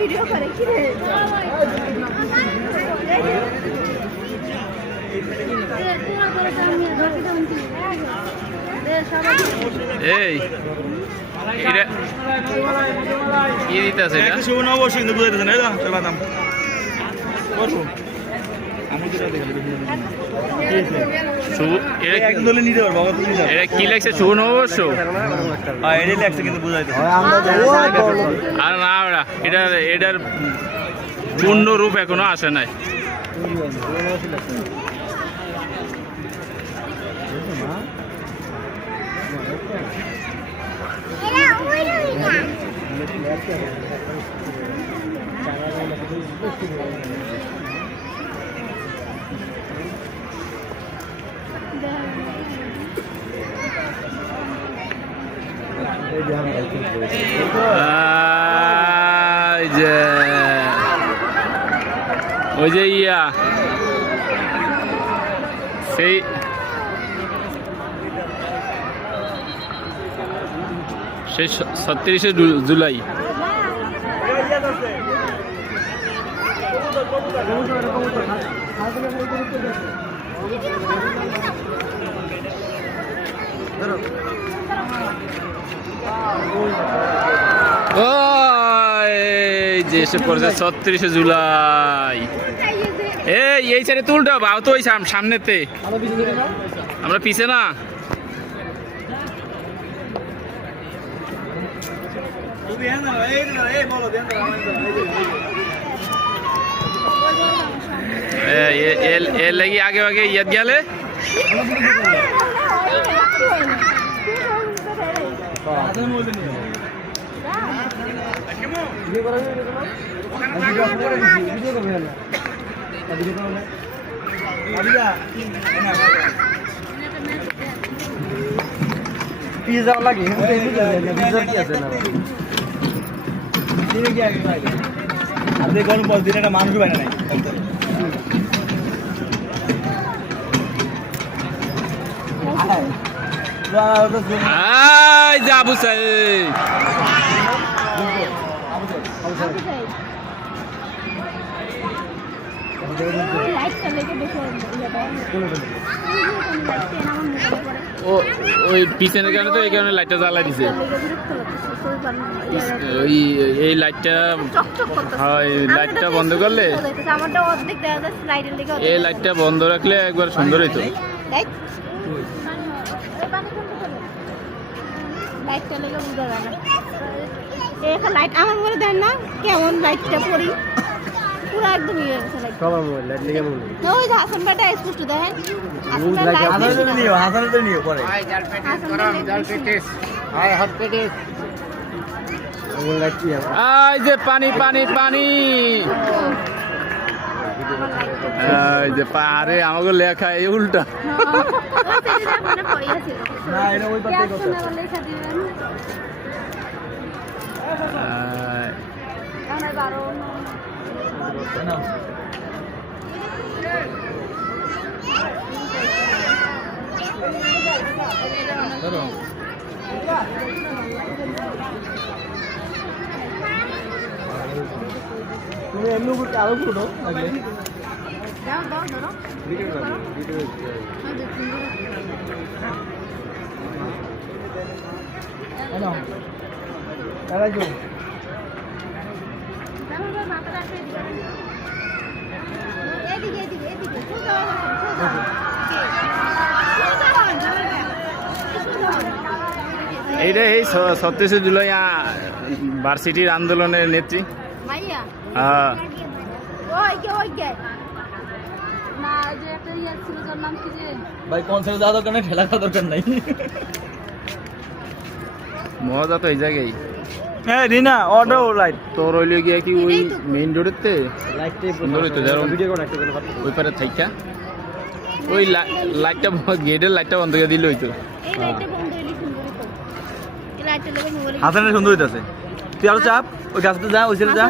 Video করে কি রে এই এটা কি দিতেছে এটা শুভ নববর্ষ কিন্তু বুঝাইতেছে না এটা বাদাম করবো এটা কি লাগছে শুভ নববর্ষ এটাই লাগছে কিন্তু বুঝাইতেছে আর না এটা এটার পূর্ণ রূপ এখনো আসে নাই ওই যে ইয়া সেই সেই ৩৬শে জুলাই যে এসে পড়েছে ৩৬শে জুলাই। এই সাইডে তুলটা বাও তো ওই সামনেতে আমরা পিছে না এর লাগি আগে আগে ইয়াদ গেলে পিজা লাগে আপনি কোন দিন একটা মানুষ বাইনা নাই যাবো ওই পিছনের কারণে তো এই কারণে লাইটটা জ্বালাই দিছে ওই এই লাইটটা লাইটটা বন্ধ করলে এই লাইটটা বন্ধ রাখলে একবার সুন্দর হইতো লাইট আমার মনে দেন না কেমন লাইটটা পরি পুরো একদম ইয়ে গেছে লাইট সবার মোবাইল লাইট লেগে মনে ওই যে হাসান ভাইটা স্পষ্ট দেখেন হাসান তো নিও পরে এই যে পানি পানি পানি এই যে পাহাড়ে আমাকে লেখা এই উল্টা তুমি এমনি করতে আরো ফুটো আগে এইটা এই ৩৬শে জুলাই ভার্সিটির আন্দোলনের নেত্রী হ্যাঁ ভাই কনসার্ট যাওয়া দরকার নাই ঠেলা খাওয়া দরকার নাই মজা তো এই জায়গায় হ্যাঁ রিনা অটো লাইট তোর হইলে গিয়ে কি ওই মেইন রোডেতে লাইটটাই সুন্দর হইতো যারা ভিডিও করে একটা করে ওই পারে থাইকা ওই লাইটটা গেটের লাইটটা বন্ধ করে দিলে হইতো হাসানের সুন্দর হইতাছে তুই আরো চাপ ওই গাছটা যা ওই সাইডে যা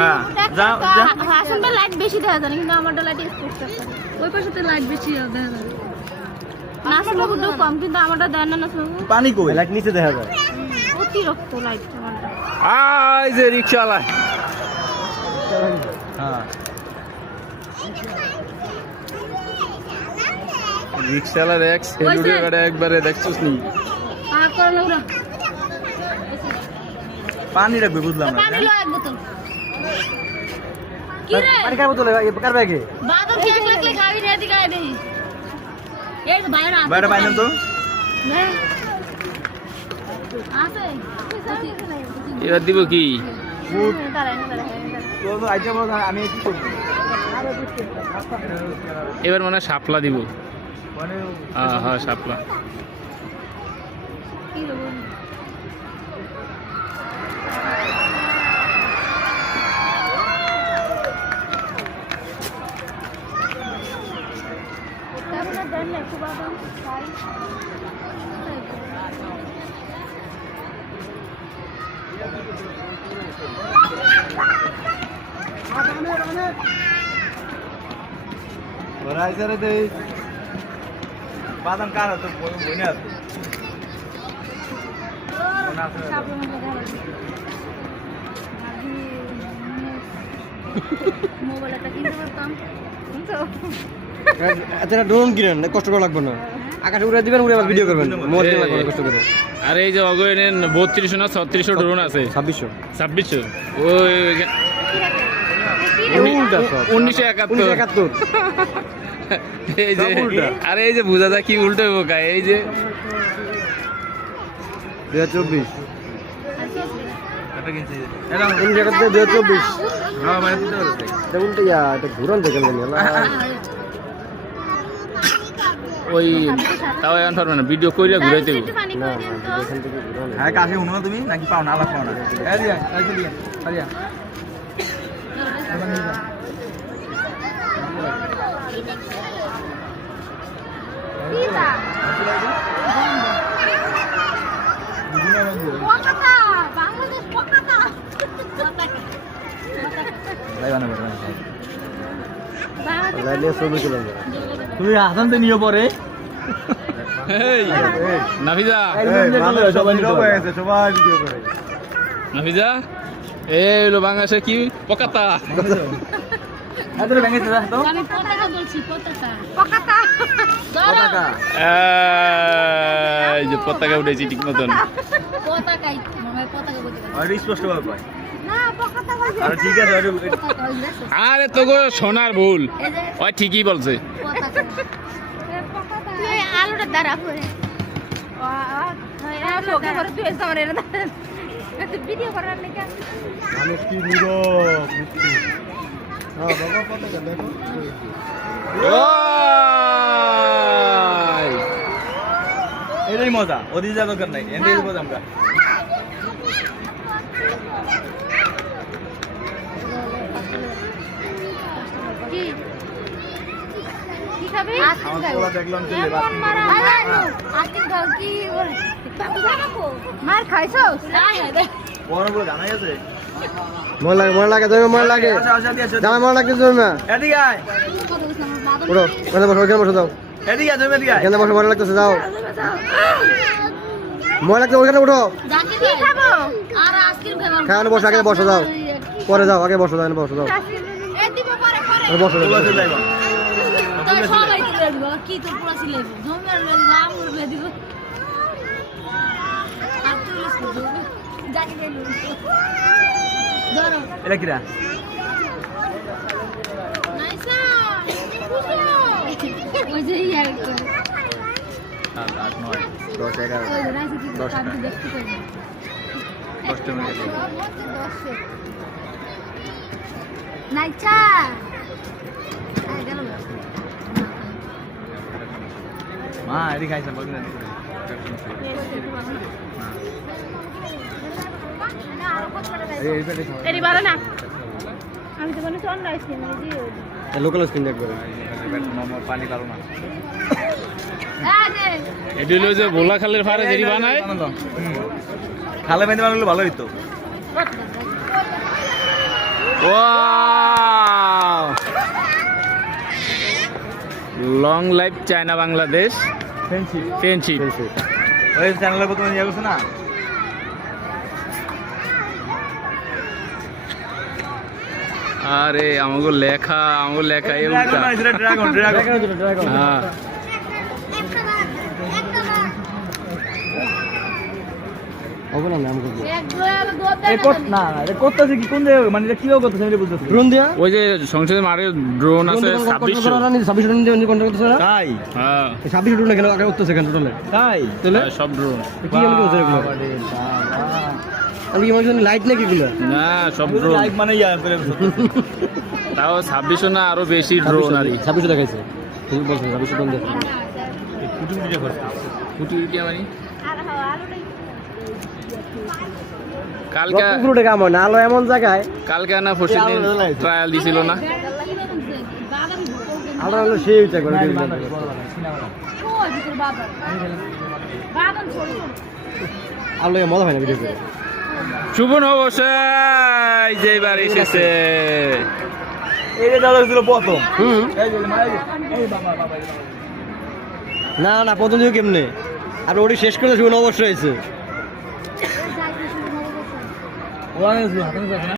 হ্যাঁ যা যা হাসান ভাই লাইট বেশি দেখা যায় না, কিন্তু আমারটা লাইট স্পষ্ট আছে। ওই পাশেতে লাইট বেশি দেখা যায়। নাসবাবুটা কম, কিন্তু আমারটা দেয় না নাসবাবু। পানি কই লাইট নিচে দেখা যায় অতিরিক্ত লাইট আমারটা। আই যে রিক্সাওয়ালা হ্যাঁ রিক্সাওয়ালার এক সেলুটে গাড়ি একবারে দেখছস নি। আর করো না ওরা। পানি রাখবে বুঝলাম না পানি লো এক বোতল। কি রে পানি কার বোতলে কার ব্যাগে বাদল কি এক লাগলে গাড়ি রেডি গায় দেই। এই তো বাইরে আছে। বাইরে পাইলাম তো নে আছে। এবার দিব কি? তো আইটেম আমি কি করব এবার মনে হয় শাপলা দিব। মানে হ্যাঁ শাপলা। কি রে বল। তাহলে দেন না একটু বাদাম খাই। ওরা আইসারে দেই বাদাম কার তো বইনে আছে মোবাইল একটা কিনতে পারতাম। আচ্ছা ড্রোন কিনেন, কষ্ট করা লাগবে না, আকাশে উড়ে দিবেন, উড়ে আবার ভিডিও করবেন, মোবাইল কিনা লাগবে না কষ্ট করে। আর এই যে অগয়নের 32 না 36 ড্রোন আছে 2600 2600 ওই উল্টা সব 1971 1971 এই যে সব উল্টা। আরে এই যে বুঝা যায় কি উল্টো বোকা এই যে 2024 এটা কিনছি 2024 হ্যাঁ মানে দিতে পারবে এটা উল্টা এটা ঘুরন দেখেন ওই তাও এখন পারবে না ভিডিও কইরা ঘুরাইতে হবে। একটু পানি না করে দিন তো। এখান থেকে ঘুরন হ্যাঁ কাছে উনো না তুমি নাকি পাও না আলাদা পাও না এই দিয়া এই দিয়া আরিয়া পিতা কলকাতা বাংলাদেশ কলকাতা। ভাই বানাবো লাইলে ছবি তুলবেন। তুমি হাসান তে নিয়ে পরে এই নাফিজা সবাই ভিডিও করে সবাই ভিডিও করে নাফিজা এই হলো বাংলাদেশে কি পকাতা আদরে ভেঙে যা তো আমি পতাকা বলছি পতাকা। কলকাতা পতাকা এই যে পতাকা উঠেছি ঠিক মতন। পতাকাই মানে পতাকা বলতে আর স্পষ্ট ভাবে পাই না কলকাতা বলছি। আর ঠিক আছে পতাকা ওই দেখো আরে তো গো সোনার ভুল, এই যে ওই ঠিকই বলছে। পতাকা তুই আলুটা দাঁড়া করে ওকে করে তুই এসে আমার এনে ভিডিও করার লেগে মানুষ কি নীরব মৃত্যু। হ্যাঁ বাবা পতাকা দেখো ওই এটাই মজা ওদিকে যা দরকার নাই এটাই মজা আমরা কি কি খাবি? আমার পোলা দেখলাম চলে এমন মারা আকিল গাও কি ওর মার খাইছো? বড় বড় জানাই আছে মন লাগে জমে মন লাগে আচ্ছা আচ্ছা দিয়ে জামা মন লাগতে জমে এদিকে আয় উড়ো এখানে বসো এখানে বসে যাও এদিকে আয় তুমি এদিকে আয় এখানে বসে মন লাগতেছে যাও মন লাগতে ওখানে উঠো কি খাবো? আর আইসক্রিম খাবার খাওয়ানো বসো আগে বসে যাও পরে যাও আগে বসো যাও বসে যাও এ দিব পরে পরে বসো তোলা চলে যাইবা তো সবাই তুলে দিব কি তোর পুরা সিলাই জমের লে দিব আমুর লে দিব আর তুই জানি দেন ধরো এটা কিরা নাইসা ওই যে ইয়ার করে 7 8 9 10 11 ওই যে রাইছে কি কাজ দেখতে পাই 10 টা মিনিট নাইচা আই গেল মা এদিকে আইসা বল না এই পেটে এরি বাড়া না আমি তো মানে চল রাইছি মানে দিও লোকাল স্ক্রিন দেখবে মামা পানি কালো না এটি হলো যে ভোলা খালের ফারে যেটি বানায় খালে বাইতে বানালে ভালো হইতো wow long life China Bangladesh friendship ওই চ্যানেলের প্রথমে ইয়ে করছে না আরে আমাকে লেখা এই উল্টা ড্রাগন হ্যাঁ হবে না নাম করবো এক দুই না এটা করতেছে কি কোন জায়গায় মানে এটা কিভাবে করতেছে এটা বুঝতেছি ড্রোন দিয়া ওই যে সংসদে মারে ড্রোন আছে 2600 2600 ড্রোন দিয়ে কন্ট্রোল করতেছে না তাই হ্যাঁ 2600 ড্রোন কেন আগে করতেছে কেন টোটালে তাই তাহলে সব ড্রোন কি আমি করতে এগুলো আমি কি মনে লাইট নাকি এগুলো না সব ড্রোন লাইক মানে ইয়া করে তাও 2600 না আরো বেশি ড্রোন আর 2600 দেখাইছে ঠিক বলছেন 2600 ড্রোন দেখো কুটি কি মানে আর আলুটাই কালকে পুরোটা কাম হয় না আলো এমন জায়গায় কালকে না ফসিদিন ট্রায়াল দিছিল না বাদাম আলো আলো সেই হইছে করে ছোট ভিতর বাদাম ছোট আলো মজা হয় না ভিডিও করে শুভন অবশ্যই যেবার এসেছে এই যে দাদা ছিল প্রথম হুম এই যে এই বাবা না না প্রথম দিকে কেমনে আর ওটি শেষ করে শুনে অবশ্যই হয়েছে ওরা